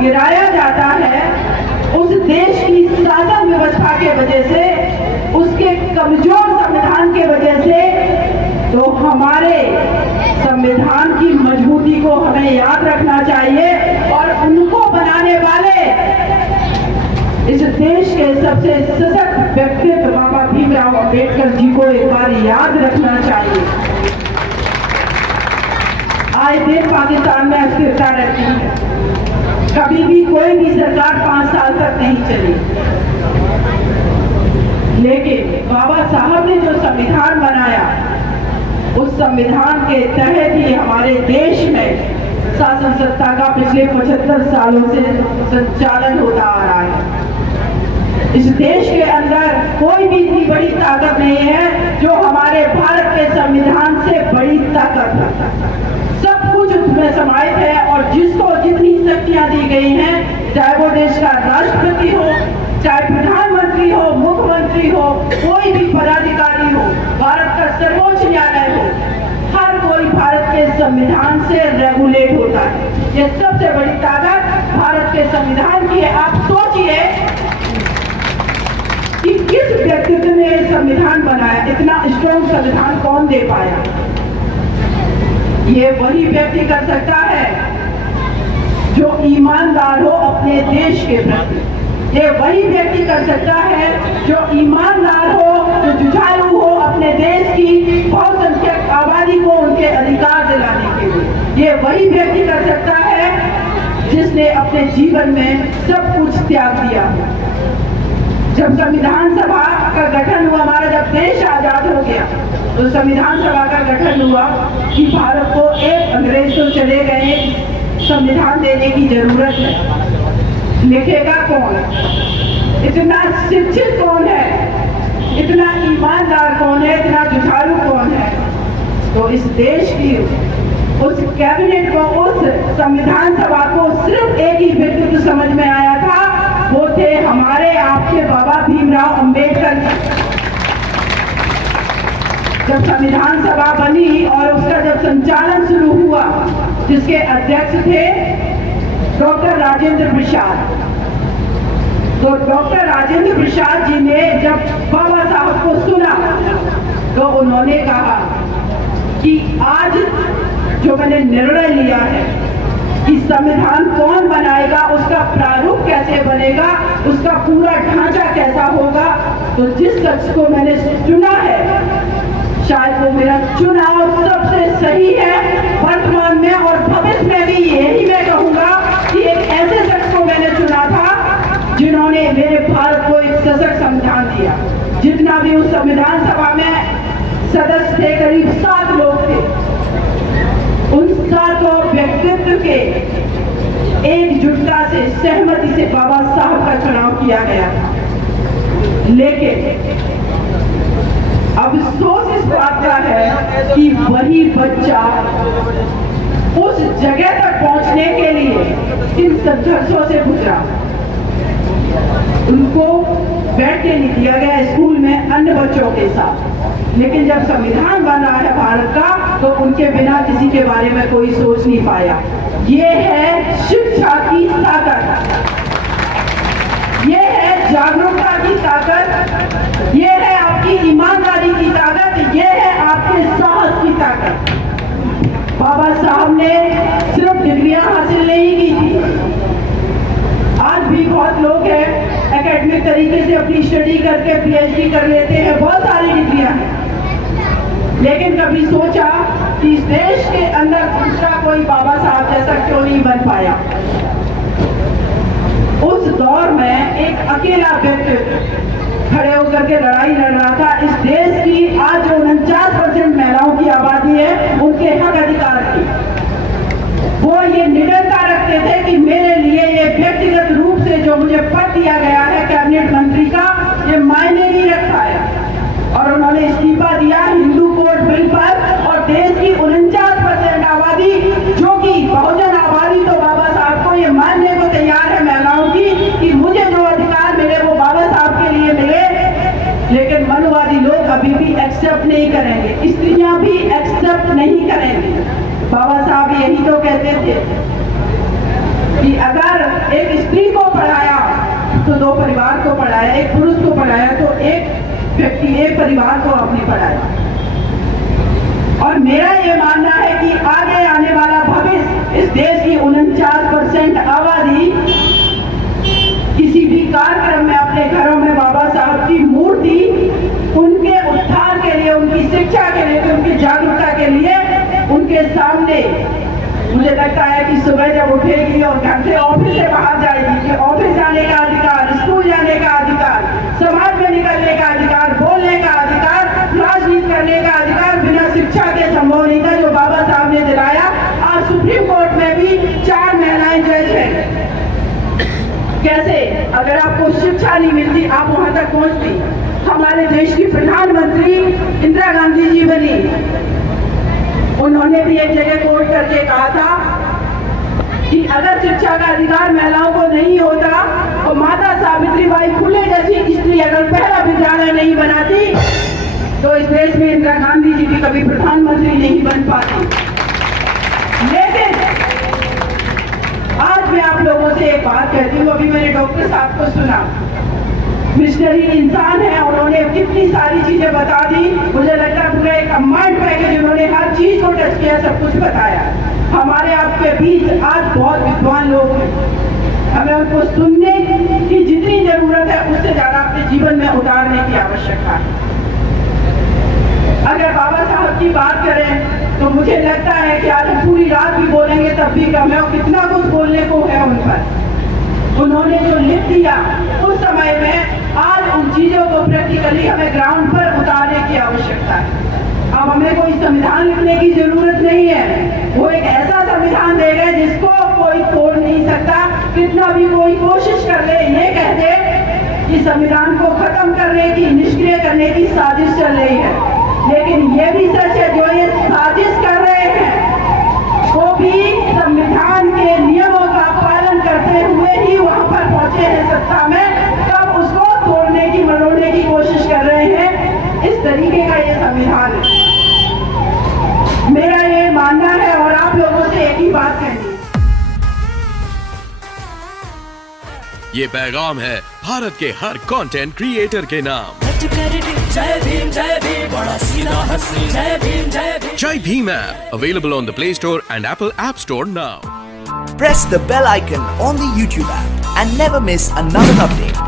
गिराया जाता है उस देश की शासन व्यवस्था के वजह से, उसके कमजोर संविधान के वजह से, तो हमारे संविधान की मजबूती को हमें याद रखना चाहिए और उनको बनाने वाले इस देश के सबसे सशक्त व्यक्तित्व बाबा भीमराव अंबेडकर जी को एक बार याद रखना चाहिए। आए दिन पाकिस्तान में अस्थिरता रहती है, कभी भी कोई भी सरकार 5 साल तक नहीं चली, लेकिन बाबा साहब ने जो संविधान बनाया उस संविधान के तहत ही हमारे देश में शासन सत्ता का पिछले 75 सालों से संचालन होता आ रहा है। इस देश के अंदर कोई भी इतनी बड़ी ताकत नहीं है जो हमारे भारत के संविधान से बड़ी ताकत है। सब कुछ उसमें समाहित है और जिसको जितनी शक्तियां दी गई हैं, चाहे वो देश का राष्ट्रपति हो, चाहे प्रधानमंत्री हो, मुख्यमंत्री हो, कोई भी पदाधिकारी हो, भारत का सर्वोच्च न्यायालय हो, हर कोई भारत के संविधान से रेगुलेट होता है। ये सबसे बड़ी ताकत भारत के संविधान की है। आप सोचिए कि किस व्यक्तित्व ने संविधान बनाया, इतना स्ट्रॉन्ग संविधान कौन दे पाया? ये वही व्यक्ति कर सकता है जो ईमानदार हो अपने देश के प्रति। ये वही व्यक्ति कर सकता है जो ईमानदार हो, जो जुझारू हो अपने देश की बहुसंख्यक आबादी को उनके अधिकार दिलाने के लिए। ये वही व्यक्ति कर सकता है जिसने अपने जीवन में सब कुछ त्याग दिया। जब संविधान सभा का गठन हुआ, हमारा जब देश आजाद हो गया, तो संविधान सभा का गठन हुआ कि भारत को एक अंग्रेज तो चले गए, संविधान देने की जरूरत है। लिखेगा कौन? इतना शिक्षित कौन है, इतना ईमानदार कौन है, इतना जुझारू कौन है? तो इस देश की उस कैबिनेट को, उस संविधान सभा को सिर्फ एक ही व्यक्तित्व समझ में आया था, वो थे हमारे आपके बाबा भीमराव अंबेडकर। जब संविधान सभा बनी और उसका जब संचालन शुरू हुआ, जिसके अध्यक्ष थे डॉक्टर राजेंद्र प्रसाद, तो डॉक्टर राजेंद्र प्रसाद जी ने जब बाबा साहब को सुना तो उन्होंने कहा कि आज जो मैंने निर्णय लिया है कि संविधान कौन बनाएगा, उसका प्रारूप कैसे बनेगा, उसका पूरा ढांचा कैसा होगा, तो जिस शख्स को मैंने चुना है, शायद वो मेरा चुनाव सबसे सही है वर्तमान में और भविष्य में भी। यही मैं कहूंगा कि एक ऐसे शख्स को मैंने चुना था जिन्होंने मेरे भारत को एक सशक्त संविधान दिया। जितना भी उस संविधान सभा में सदस्य थे, करीब 7 लोग थे, उन 7 व्यक्तित्व के एकजुटता से, सहमति से बाबा साहब का चुनाव किया गया था। लेकिन अफसोस इस बात का है कि वही बच्चा उस जगह तक पहुंचने के लिए इन संघर्षों से गुजरा। उनको बैठने नहीं दिया गया स्कूल में अन्य बच्चों के साथ, लेकिन जब संविधान बन रहा है भारत का, तो उनके बिना किसी के बारे में कोई सोच नहीं पाया। ये है शिक्षा की ताकत, ये है जागरूकता की ताकत, ये है आपकी ईमानदारी की ताकत, ये है आपके साहस की ताकत। बाबा साहब ने सिर्फ डिग्रियां हासिल नहीं की थी। आज भी बहुत लोग हैं एकेडमिक तरीके से अपनी स्टडी करके पीएचडी कर लेते हैं, बहुत सारी डिग्रियां हैं, लेकिन कभी सोचा कि इस देश के अंदर दूसरा कोई बाबा साहब जैसा क्यों नहीं बन पाया? उस दौर में एक अकेला व्यक्ति खड़े होकर के लड़ाई लड़ रहा था इस देश की आज जो 49% महिलाओं की आबादी है, उनके हक अधिकार की। वो ये निडरता रखते थे कि मेरे लिए ये व्यक्तिगत रूप से जो मुझे पद दिया गया है कैबिनेट मंत्री का, ये मायने नहीं रखता है। और उन्होंने इस्तीफा दिया हिंदू कोड बिल पर, और देश की 49% आबादी जो कि बहुजन आबादी, तो बाबा साहब को ये मानने को तैयार है महिलाओं की कि मुझे जो अधिकार मिले वो बाबा साहब के लिए मिले। लेकिन मनुवादी लोग अभी भी एक्सेप्ट नहीं करेंगे, स्त्रियां भी एक्सेप्ट नहीं करेंगी। बाबा साहब यही तो कहते थे कि अगर व्यक्ति, एक परिवार को आपने पढ़ाया। और मेरा ये मानना है कि आगे आने वाला भविष्य, इस देश की 49% आबादी किसी भी कार्यक्रम में अपने घरों में बाबा साहब की मूर्ति, उनके उत्थान के लिए, उनकी शिक्षा के लिए, उनकी जागरूकता के लिए उनके सामने, मुझे लगता है कि सुबह जब उठेगी और घर से ऑफिस से बाहर जाएगी कि ऑफिस जाने का अधिकार, स्कूल जाने का अधिकार, समाज में निकलने का अधिकार, बोलने का अधिकार, राजनीति करने का अधिकार बिना शिक्षा के संभव नहीं था, जो बाबा साहब ने दिलाया। आज सुप्रीम कोर्ट में भी 4 महिलाएं जज हैं। कैसे? अगर आपको शिक्षा नहीं मिलती आप वहां तक पहुंचती। हमारे देश की प्रधानमंत्री इंदिरा गांधी जी बनी, उन्होंने भी एक जगह कोट करके कहा था कि अगर शिक्षा का अधिकार महिलाओं को नहीं होता तो माता सावित्रीबाई फुले जैसी स्त्री अगर पहला विद्यालय नहीं बनाती तो इस देश में इंदिरा गांधी जी भी कभी प्रधानमंत्री नहीं बन पाती। लेकिन आज मैं आप लोगों से एक बात कहती हूँ, अभी मैंने डॉक्टर साहब को सुना, मिशनरी इंसान है, उन्होंने कितनी सारी चीजें बता दी। मुझे लगता है पूरा एक कमांड पैकेज, उन्होंने हर चीज को टच किया, सब कुछ बताया। हमारे आपके बीच आज बहुत विद्वान लोग हैं, हमें उनको सुनने की जितनी जरूरत है उससे ज्यादा अपने जीवन में उतारने की आवश्यकता है। अगर बाबा साहब की बात करें तो मुझे लगता है कि आज हम पूरी रात भी बोलेंगे तब भी कम है, और कितना कुछ बोलने को है उन पर। उन्होंने जो लिख दिया उस समय में, आज उन चीजों को प्रैक्टिकली हमें ग्राउंड पर उतारने की आवश्यकता है। अब हमें कोई संविधान लिखने की जरूरत नहीं है, वो एक ऐसा संविधान दे गए जिसको कोई तोड़ नहीं सकता। कितना भी कोई कोशिश कर ले, ये कह दे कि संविधान को खत्म करने की, निष्क्रिय करने की साजिश चल रही है, लेकिन ये भी सच है जो ये साजिश कर रहे हैं वो भी संविधान के नियमों का पालन करते हुए ही वहां पर पहुंचे हैं सत्ता में, तब उसको तोड़ने की, मरोड़ने की कोशिश कर रहे हैं। इस तरीके का ये संविधान है। मेरा ये मानना है और आप लोगों से एक ही बात कहनी है। ये पैगाम है भारत के हर कंटेंट क्रिएटर के नाम। जय भीम बड़ा सीधा हंसी, जय Bhim. Jai Bhim app, available on the Play Store and Apple App Store now. Press the bell icon on the YouTube app and never miss another update.